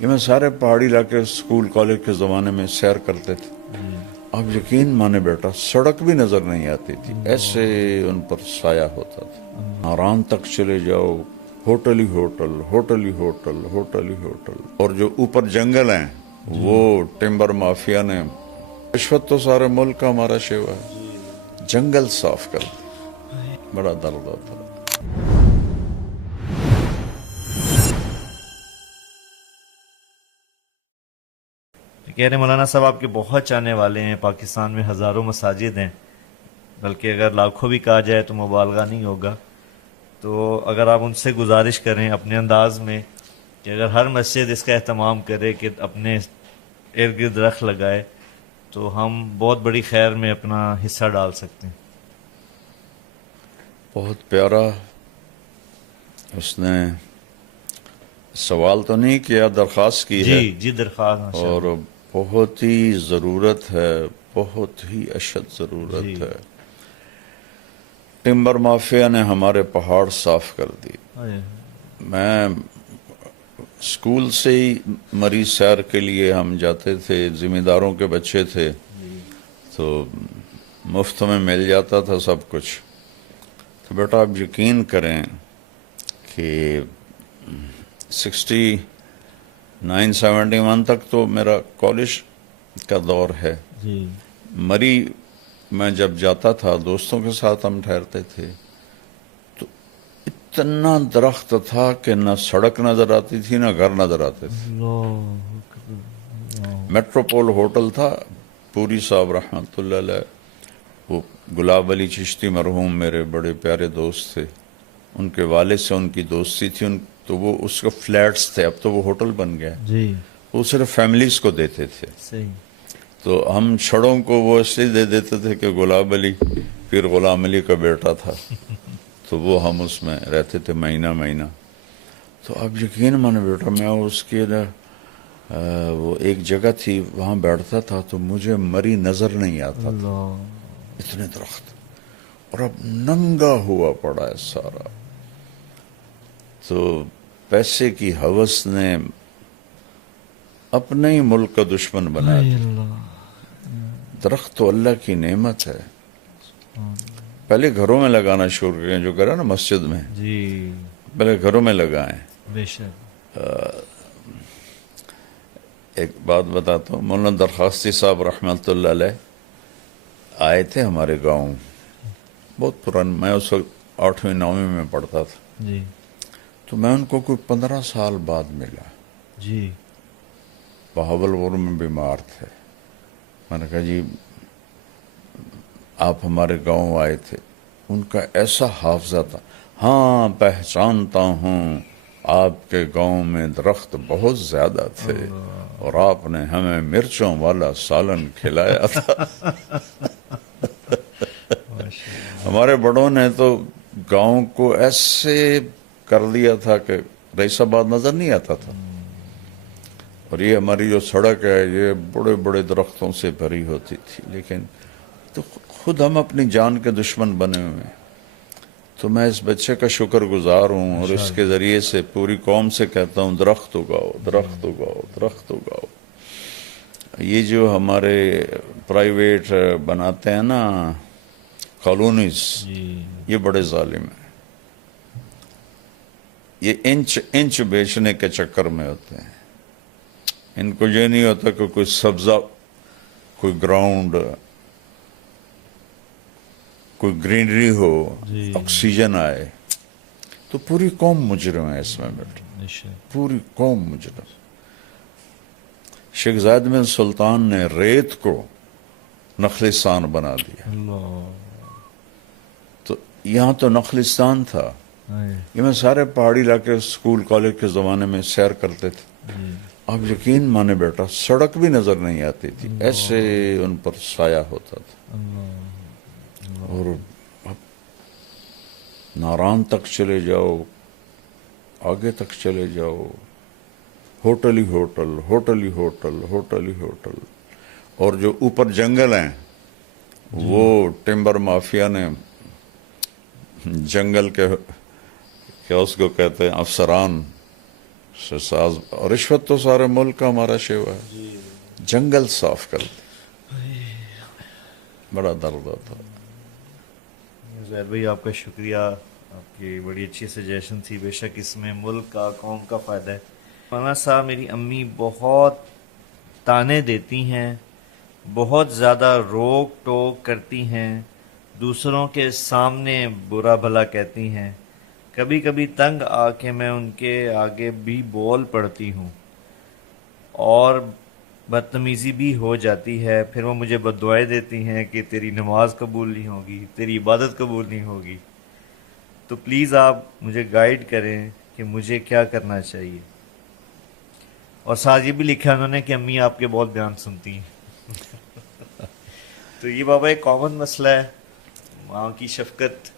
یہ میں سارے پہاڑی علاقے اسکول کالج کے زمانے میں سیر کرتے تھے. اب یقین مانے بیٹا سڑک بھی نظر نہیں آتی تھی، ایسے ان پر سایہ ہوتا تھا. آرام تک چلے جاؤ، ہوٹل ہی ہوٹل، ہوٹل ہی ہوٹل، ہوٹل ہی ہوٹل. اور جو اوپر جنگل ہیں وہ ٹمبر مافیا نے، رشوت تو سارے ملک کا ہمارا شیوا ہے، جنگل صاف کر دی. بڑا درد ہوتا ہے. کہہ رہے مولانا صاحب آپ کے بہت چاہنے والے ہیں، پاکستان میں ہزاروں مساجد ہیں، بلکہ اگر لاکھوں بھی کہا جائے تو مبالغہ نہیں ہوگا. تو اگر آپ ان سے گزارش کریں اپنے انداز میں کہ اگر ہر مسجد اس کا اہتمام کرے کہ اپنے ارد گرد درخت لگائے تو ہم بہت بڑی خیر میں اپنا حصہ ڈال سکتے ہیں. بہت پیارا. اس نے سوال تو نہیں کیا، درخواست کی ہے. جی درخواست ماشاء اور اللہ. بہت ہی ضرورت ہے، بہت ہی اشد ضرورت ہے. ٹمبر مافیا نے ہمارے پہاڑ صاف کر دی. میں اسکول سے ہی مری سیر کے لیے ہم جاتے تھے، ذمہ داروں کے بچے تھے تو مفت میں مل جاتا تھا سب کچھ. تو بیٹا آپ یقین کریں کہ 69-71 تک تو میرا کالج کا دور ہے. مری میں جب جاتا تھا دوستوں کے ساتھ ہم ٹھہرتے تھے تو اتنا درخت تھا کہ نہ سڑک نظر آتی تھی نہ گھر نظر آتے تھے. میٹروپول ہوٹل تھا، پوری صاحب رحمۃ اللہ علیہ، وہ گلاب علی چشتی مرحوم میرے بڑے پیارے دوست تھے، ان کے والد سے ان کی دوستی تھی. تو وہ اس کا فلیٹس تھے، اب تو وہ ہوٹل بن گیا. وہ صرف فیملیز کو دیتے تھے. تو ہم چھڑوں کو وہ اس لیے دے دیتے تھے کہ گلاب علی پھر غلام علی کا بیٹا تھا تو وہ ہم اس میں رہتے تھے مہینہ مہینہ. تو اب یقین مانے بیٹا میں اس کے وہ ایک جگہ تھی وہاں بیٹھتا تھا تو مجھے مری نظر نہیں آتا تھا، اتنے درخت. اور اب ننگا ہوا پڑا ہے سارا. تو پیسے کی ہوس نے اپنے ہی ملک کا دشمن بنا دیا. درخت تو اللہ کی نعمت ہے. پہلے گھروں میں لگانا شروع کریں، جو کرا نا مسجد میں، پہلے گھروں میں لگائیں. بے شک. ایک بات بتاتا ہوں، مولانا درخواستی صاحب رحمۃ اللہ علیہ آئے تھے ہمارے گاؤں، بہت پرانے، میں اس وقت 8ویں 9ویں میں پڑھتا تھا. تو میں ان کو کوئی 15 سال بعد ملا. بہاولپور میں بیمار تھے. میں نے کہا جی آپ ہمارے گاؤں آئے تھے. ان کا ایسا حافظہ تھا، ہاں پہچانتا ہوں آپ کے گاؤں میں درخت بہت زیادہ تھے اور آپ نے ہمیں مرچوں والا سالن کھلایا تھا. ہمارے بڑوں نے تو گاؤں کو ایسے کر دیا تھا کہ رئیس آباد نظر نہیں آتا تھا. اور یہ ہماری جو سڑک ہے یہ بڑے بڑے درختوں سے بھری ہوتی تھی. لیکن تو خود ہم اپنی جان کے دشمن بنے ہوئے ہیں. تو میں اس بچے کا شکر گزار ہوں اور اس کے ذریعے سے پوری قوم سے کہتا ہوں درخت اگاؤ، درخت اگاؤ، درخت اگاؤ. یہ جو ہمارے پرائیویٹ بناتے ہیں نا کالونیز، یہ بڑے ظالم ہیں. یہ انچ بیچنے کے چکر میں ہوتے ہیں. ان کو یہ نہیں ہوتا کہ کوئی سبزہ، کوئی گراؤنڈ، کوئی گرینری ہو، آکسیجن آئے. تو پوری قوم مجرم ہے اس میں بیٹا، پوری قوم مجرم. شیخ زاید بن سلطان نے ریت کو نخلستان بنا دیا. تو یہاں تو نخلستان تھا. یہ میں سارے پہاڑی علاقے اسکول کالج کے زمانے میں سیر کرتے تھے. آپ یقین مانے بیٹا سڑک بھی نظر نہیں آتی تھی، ایسے ان پر سایہ ہوتا تھا. اور ناران تک چلے جاؤ، آگے تک چلے جاؤ، ہوٹل ہی ہوٹل، ہوٹل ہی ہوٹل، ہوٹل ہی ہوٹل. اور جو اوپر جنگل ہیں وہ ٹمبر مافیا نے جنگل کے اس کو کہتے ہیں افسران، ساز اور رشوت تو سارے ملک کا ہمارا شیوا ہے. جنگل صاف کر دے. بڑا درد ہوتا. زہر بھائی آپ کا شکریہ، آپ کی بڑی اچھی سجیشن تھی. بے شک اس میں ملک کا، قوم کا فائدہ ہے. مولانا صاحب، میری امی بہت تانے دیتی ہیں، بہت زیادہ روک ٹوک کرتی ہیں، دوسروں کے سامنے برا بھلا کہتی ہیں. کبھی کبھی تنگ آ کے میں ان کے آگے بھی بول پڑتی ہوں اور بدتمیزی بھی ہو جاتی ہے. پھر وہ مجھے بددعائیں دیتی ہیں کہ تیری نماز قبول نہیں ہوگی، تیری عبادت قبول نہیں ہوگی. تو پلیز آپ مجھے گائیڈ کریں کہ مجھے کیا کرنا چاہیے. اور ساتھ یہ بھی لکھا انہوں نے کہ امی آپ کے بہت بیان سنتی ہیں. تو یہ بابا ایک کامن مسئلہ ہے. ماں کی شفقت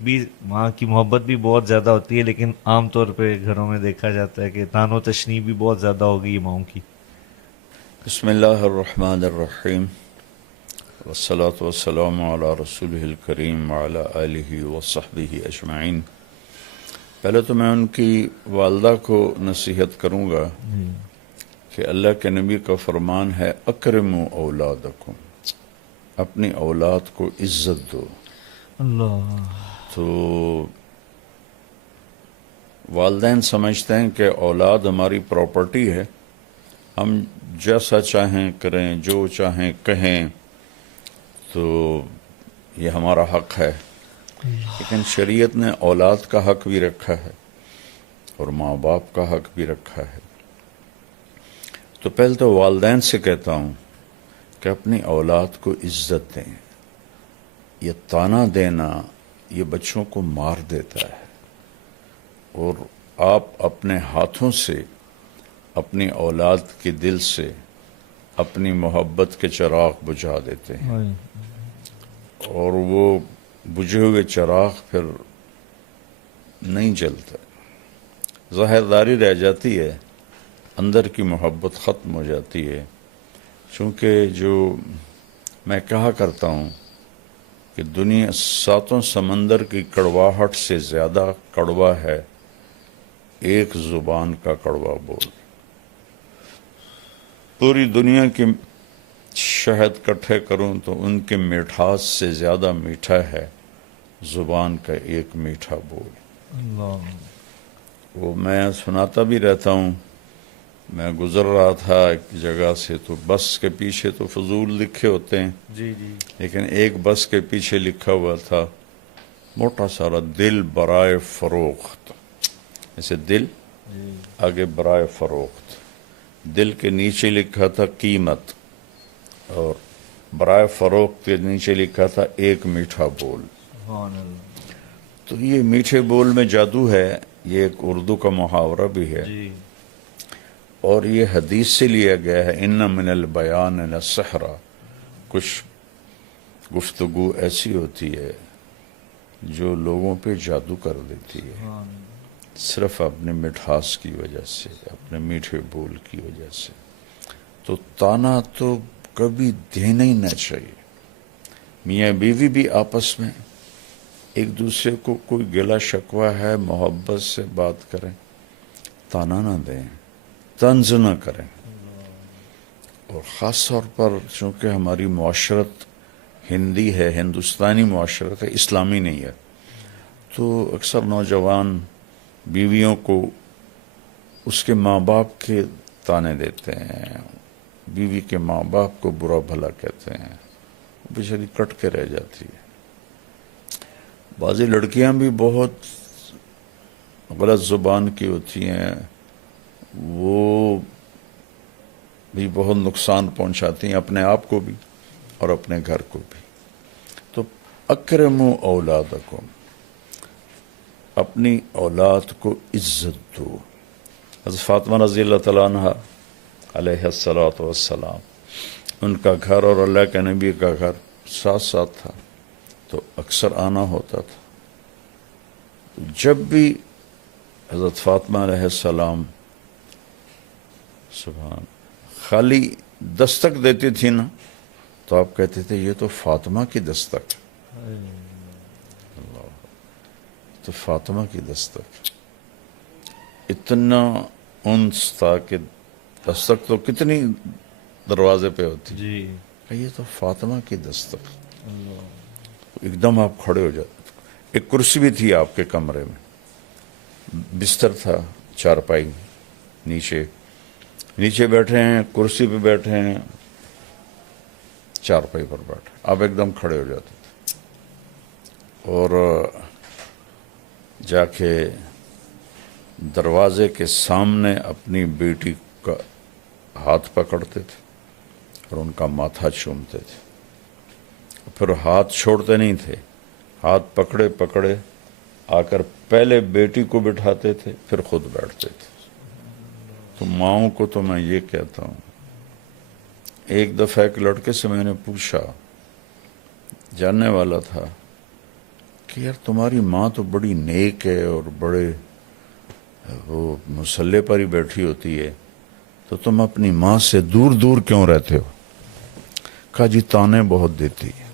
بھی، ماں کی محبت بھی بہت زیادہ ہوتی ہے، لیکن عام طور پہ گھروں میں دیکھا جاتا ہے کہ تان و تشنیع بھی بہت زیادہ ہوگی ماؤں کی. بسم اللہ الرحمن الرحیم والصلاة والسلام علی رسولہ الکریم وعلی آلہ وصحبہ اجمعین. پہلے تو میں ان کی والدہ کو نصیحت کروں گا کہ اللہ کے نبی کا فرمان ہے اکرموا اولادکم، اپنی اولاد کو عزت دو. اللہ. تو والدین سمجھتے ہیں کہ اولاد ہماری پراپرٹی ہے، ہم جیسا چاہیں کریں، جو چاہیں کہیں، تو یہ ہمارا حق ہے. لیکن شریعت نے اولاد کا حق بھی رکھا ہے اور ماں باپ کا حق بھی رکھا ہے. تو پہلے تو والدین سے کہتا ہوں کہ اپنی اولاد کو عزت دیں. یہ طعنہ دینا یہ بچوں کو مار دیتا ہے، اور آپ اپنے ہاتھوں سے اپنی اولاد کے دل سے اپنی محبت کے چراغ بجھا دیتے ہیں، اور وہ بجھے ہوئے چراغ پھر نہیں جلتا، ظاہرداری رہ جاتی ہے، اندر کی محبت ختم ہو جاتی ہے. چونکہ جو میں کہا کرتا ہوں کہ دنیا ساتوں سمندر کی کڑواہٹ سے زیادہ کڑوا ہے ایک زبان کا کڑوا بول. پوری دنیا کی شہد کٹھے کروں تو ان کے مٹھاس سے زیادہ میٹھا ہے زبان کا ایک میٹھا بول. اللہ. وہ میں سناتا بھی رہتا ہوں. میں گزر رہا تھا ایک جگہ سے، تو بس کے پیچھے تو فضول لکھے ہوتے ہیں، جی جی. لیکن ایک بس کے پیچھے لکھا ہوا تھا موٹا سارا دل برائے فروخت. ایسے دل آگے برائے فروخت، دل کے نیچے لکھا تھا قیمت، اور برائے فروخت کے نیچے لکھا تھا ایک میٹھا بول. سبحان اللہ. تو یہ میٹھے بول میں جادو ہے. یہ ایک اردو کا محاورہ بھی ہے، جی. اور یہ حدیث سے لیا گیا ہے. ان من البیان لسحرا. کچھ گفتگو ایسی ہوتی ہے جو لوگوں پہ جادو کر دیتی ہے، صرف اپنے مٹھاس کی وجہ سے، اپنے میٹھے بول کی وجہ سے. تو طعنہ تو کبھی دینا ہی نہ چاہیے. میاں بیوی بھی آپس میں ایک دوسرے کو کوئی گلا شکوہ ہے محبت سے بات کریں، طعنہ نہ دیں، طنز نہ کریں. اور خاص طور پر چونکہ ہماری معاشرت ہندی ہے، ہندوستانی معاشرت ہے، اسلامی نہیں ہے، تو اکثر نوجوان بیویوں کو اس کے ماں باپ کے طعنے دیتے ہیں، بیوی کے ماں باپ کو برا بھلا کہتے ہیں، وہ بیچاری کٹ کے رہ جاتی ہے. بعضی لڑکیاں بھی بہت غلط زبان کی ہوتی ہیں، وہ بھی بہت نقصان پہنچاتی ہیں اپنے آپ کو بھی اور اپنے گھر کو بھی. تو اکرموا اولادکم، اپنی اولاد کو عزت دو. حضرت فاطمہ رضی اللہ تعالیٰ عنہ علیہ الصلاۃ والسلام، ان کا گھر اور اللہ کے نبی کا گھر ساتھ ساتھ تھا، تو اکثر آنا ہوتا تھا. جب بھی حضرت فاطمہ علیہ السلام سبحان خالی دستک دیتی تھی نا، تو آپ کہتے تھے یہ تو فاطمہ کی دستک، اللہ، تو فاطمہ کی دستک. اتنا انس تھا کہ دستک تو کتنی دروازے پہ ہوتی، جی یہ تو فاطمہ کی دستک. ایک دم آپ کھڑے ہو جاتے. ایک کرسی بھی تھی آپ کے کمرے میں، بستر تھا، چارپائی، نیچے بیٹھے ہیں، کرسی پہ بیٹھے ہیں، چارپائی پر بیٹھے، آپ ایک دم کھڑے ہو جاتے تھے اور جا کے دروازے کے سامنے اپنی بیٹی کا ہاتھ پکڑتے تھے اور ان کا ماتھا چومتے تھے. پھر ہاتھ چھوڑتے نہیں تھے، ہاتھ پکڑے پکڑے آ کر پہلے بیٹی کو بٹھاتے تھے، پھر خود بیٹھتے تھے. تو ماؤں کو تو میں یہ کہتا ہوں، ایک دفعہ ایک لڑکے سے میں نے پوچھا، جاننے والا تھا، کہ یار تمہاری ماں تو بڑی نیک ہے اور بڑے وہ مسلح پر ہی بیٹھی ہوتی ہے، تو تم اپنی ماں سے دور دور کیوں رہتے ہو؟ کہا جی تانے بہت دیتی ہے.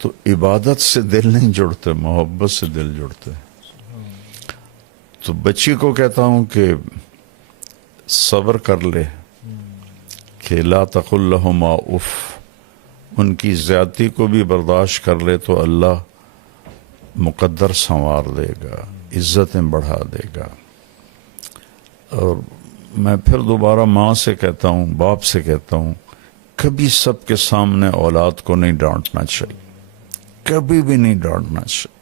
تو عبادت سے دل نہیں جڑتے، محبت سے دل جڑتے. تو بچی کو کہتا ہوں کہ صبر کر لے، کہ لا تقل لہما اف، ان کی زیادتی کو بھی برداشت کر لے تو اللہ مقدر سنوار دے گا، عزتیں بڑھا دے گا. اور میں پھر دوبارہ ماں سے کہتا ہوں، باپ سے کہتا ہوں، کبھی سب کے سامنے اولاد کو نہیں ڈانٹنا چاہیے، کبھی بھی نہیں ڈانٹنا چاہیے.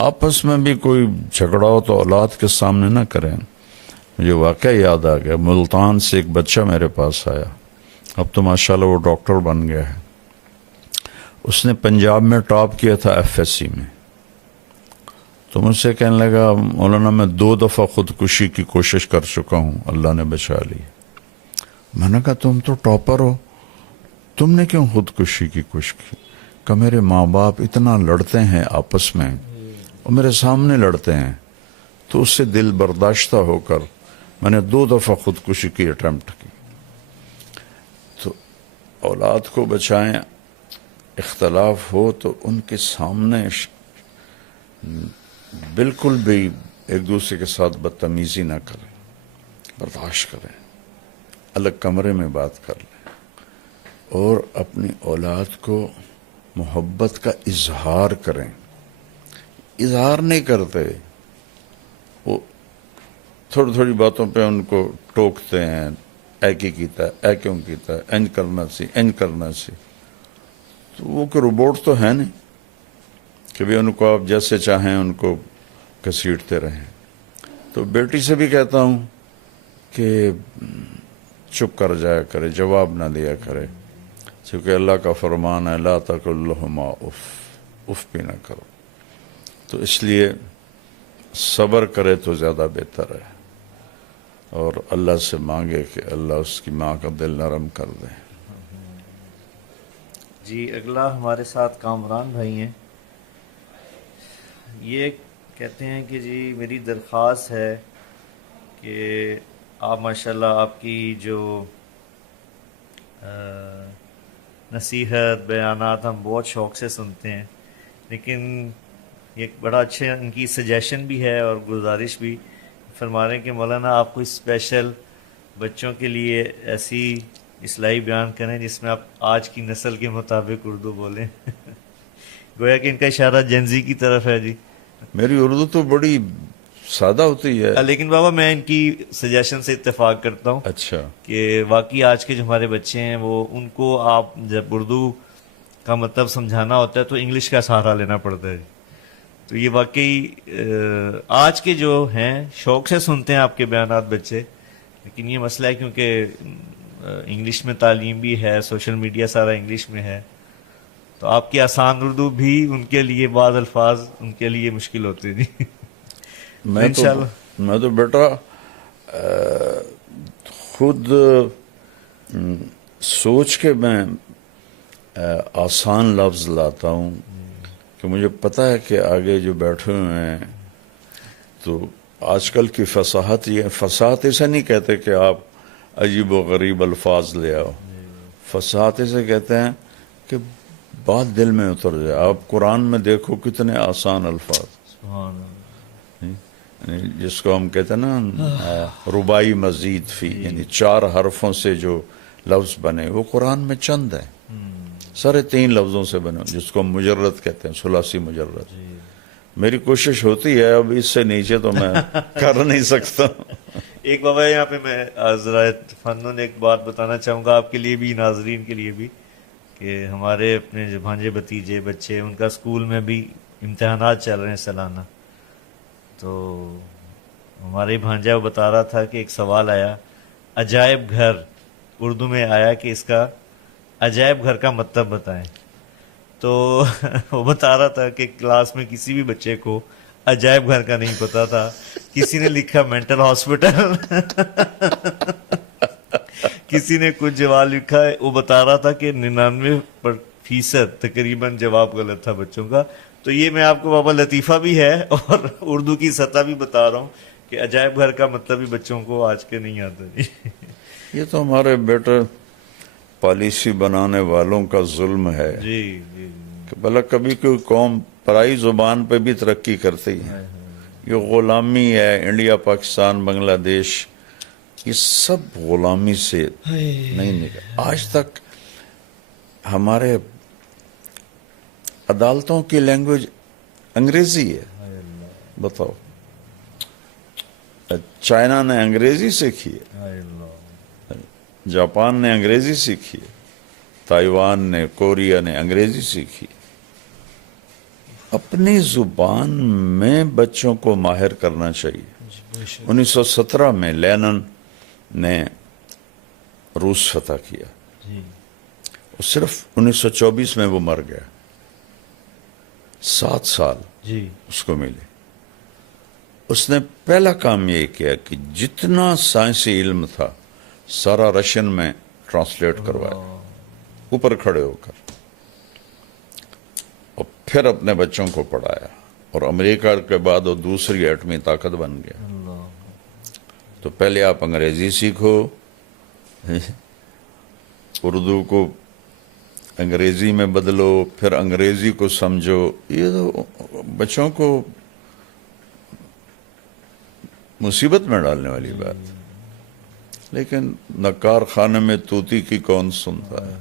آپس میں بھی کوئی جھگڑا ہو تو اولاد کے سامنے نہ کریں. مجھے واقعہ یاد آ گیا، ملتان سے ایک بچہ میرے پاس آیا، اب تو ماشاءاللہ وہ ڈاکٹر بن گیا ہے. اس نے پنجاب میں ٹاپ کیا تھا FSC میں. تو مجھ سے کہنے لگا، مولانا میں 2 دفعہ خودکشی کی کوشش کر چکا ہوں، اللہ نے بچا لی. میں نے کہا تم تو ٹاپر ہو، تم نے کیوں خودکشی کی کوشش کی؟ کہ میرے ماں باپ اتنا لڑتے ہیں آپس میں اور میرے سامنے لڑتے ہیں، تو اس سے دل برداشتہ ہو کر میں نے 2 دفعہ خودکشی کی اٹیمپٹ کی. تو اولاد کو بچائیں، اختلاف ہو تو ان کے سامنے بالکل بھی ایک دوسرے کے ساتھ بدتمیزی نہ کریں، برداشت کریں، الگ کمرے میں بات کر لیں، اور اپنی اولاد کو محبت کا اظہار کریں. اظہار نہیں کرتے، وہ تھوڑی تھوڑی باتوں پہ ان کو ٹوکتے ہیں، اے کی کیتا ہے، اے کیوں کیتا ہے، انج کرنا سی، انج کرنا سی. تو وہ کہ روبوٹ تو ہے نہیں کہ بھی ان کو آپ جیسے چاہیں ان کو گھسیٹتے رہیں. تو بیٹی سے بھی کہتا ہوں کہ چپ کر جایا کرے، جواب نہ دیا کرے، چونکہ اللہ کا فرمان ہے لا تقل لہما اف، اف بھی نہ کرو. تو اس لیے صبر کرے تو زیادہ بہتر ہے، اور اللہ سے مانگے کہ اللہ اس کی ماں کا دل نرم کر دے. جی اگلا ہمارے ساتھ کامران بھائی ہیں. یہ کہتے ہیں کہ جی میری درخواست ہے کہ آپ ماشاءاللہ آپ کی جو نصیحت بیانات ہم بہت شوق سے سنتے ہیں، لیکن ایک بڑا اچھا ان کی سجیشن بھی ہے اور گزارش بھی فرما رہے ہیں کہ مولانا آپ کو اسپیشل بچوں کے لیے ایسی اصلاحی بیان کریں جس میں آپ آج کی نسل کے مطابق اردو بولیں. گویا کہ ان کا اشارہ جنزی کی طرف ہے. جی میری اردو تو بڑی سادہ ہوتی ہے. لیکن بابا میں ان کی سجیشن سے اتفاق کرتا ہوں اچھا، کہ واقعی آج کے جو ہمارے بچے ہیں وہ ان کو آپ جب اردو کا مطلب سمجھانا ہوتا ہے تو انگلش کا سہارا لینا پڑتا ہے. تو یہ واقعی آج کے جو ہیں شوق سے سنتے ہیں آپ کے بیانات بچے، لیکن یہ مسئلہ ہے کیونکہ انگلش میں تعلیم بھی ہے، سوشل میڈیا سارا انگلش میں ہے، تو آپ کی آسان اردو بھی ان کے لیے بعض الفاظ ان کے لیے مشکل ہوتے ہیں. میں تو بیٹا خود سوچ کے میں آسان لفظ لاتا ہوں کہ مجھے پتہ ہے کہ آگے جو بیٹھے ہوئے ہیں تو آج کل کی فصاحت، یہ فصاحت اسے نہیں کہتے کہ آپ عجیب و غریب الفاظ لے آؤ، فصاحت اسے کہتے ہیں کہ بات دل میں اتر جائے. آپ قرآن میں دیکھو کتنے آسان الفاظ، سبحان اللہ. یعنی جس کو ہم کہتے ہیں نا ربائی مزید فی، یعنی 4 حرفوں سے جو لفظ بنے وہ قرآن میں چند ہیں، سارے 3 لفظوں سے بنے، جس کو ہم مجرد کہتے ہیں، ثلاثی مجرد۔ میری کوشش ہوتی ہے، اب اس سے نیچے تو میں کر نہیں سکتا۔ ایک بابا یہاں پہ میں ذرا فنون ایک بات بتانا چاہوں گا آپ کے لیے بھی، ناظرین کے لیے بھی، کہ ہمارے اپنے جو بھانجے بھتیجے بچے، ان کا اسکول میں بھی امتحانات چل رہے ہیں سالانہ، تو ہمارے بھانجا وہ بتا رہا تھا کہ ایک سوال آیا، عجائب گھر اردو میں آیا کہ اس کا عجائب گھر کا مطلب بتائیں، تو وہ بتا رہا تھا کہ کلاس میں کسی بھی بچے کو عجائب گھر کا نہیں پتا تھا، کسی نے لکھا مینٹل ہاسپٹل، کسی نے کچھ جواب لکھا ہے، وہ بتا رہا تھا کہ 99% تقریباً جواب غلط تھا بچوں کا۔ تو یہ میں آپ کو بابا لطیفہ بھی ہے اور اردو کی سطح بھی بتا رہا ہوں کہ عجائب گھر کا مطلب بھی بچوں کو آج کے نہیں آتا جی۔ یہ تو ہمارے بیٹے پالیسی بنانے والوں کا ظلم ہے جی جی کہ بھلا کبھی کوئی قوم پرائی زبان پہ بھی ترقی کرتی ہے، یہ غلامی ہے۔ انڈیا، پاکستان، بنگلہ دیش، یہ سب غلامی سے نہیں نکل۔ آج تک ہمارے عدالتوں کی لینگویج انگریزی ہے، بتاؤ۔ چائنا نے انگریزی سیکھی ہے، جاپان نے انگریزی سیکھی ہے، تائیوان نے، کوریا نے انگریزی سیکھی۔ اپنی زبان میں بچوں کو ماہر کرنا چاہیے۔ 1917 میں لینن نے روس فتح کیا، صرف 1924 میں وہ مر گیا، 7 سال جی اس کو ملے۔ اس نے پہلا کام یہ کیا کہ جتنا سائنسی علم تھا سارا رشین میں ٹرانسلیٹ کروایا، اوپر کھڑے ہو کر، اور پھر اپنے بچوں کو پڑھایا، اور امریکہ کے بعد وہ دوسری ایٹمی طاقت بن گیا۔ تو پہلے آپ انگریزی سیکھو، اردو کو انگریزی میں بدلو، پھر انگریزی کو سمجھو۔ یہ تو بچوں کو مصیبت میں ڈالنے والی بات، لیکن نکار خانے میں طوطی کی کون سنتا ہے۔